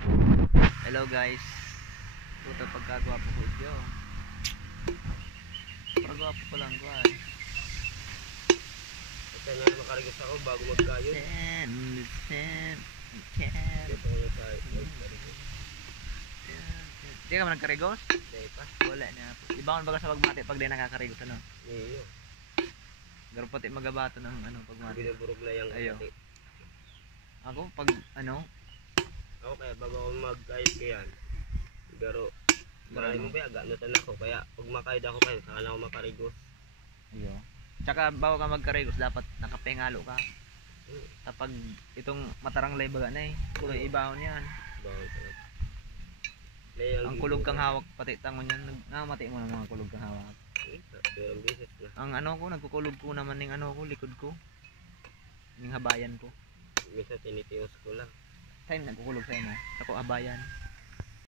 Hello guys. Puto pagkagwapo ko idyo. Pagwapo pa lang ko ay. Ito nga makarigos ako bago magkayod. Dito ko yung karigos. Di ka man nagkarigos? Hindi pa. Wala na. Iba ko baga sa pagmati pag di nakakarigos ano. Iyo. Garo pati magabato ng ano pagmati. Binuburog na yung Ayo. pati. Ako pag ano, Ako kaya bago ako magkayod kayan. Pero marami mo ba ganutan ako kaya pag makayod ako kayo saka na ako makarigos. ayo. Tsaka bago ka magkarigos dapat nakapengalo ka. Kapag itong matarang lay baga na eh, kuloy ibahon yan. Bawal talaga. Ang kulog kang hawak pati tangon yan, namati mo ng mga kulog kang hawak. Pero bisis na. Ang ano ko, nagkukulog ko naman ng ano ko, likod ko. Ng habayan ko. Minsan tinitios ko lang. Time nagkukulog sa mo, ako habayan.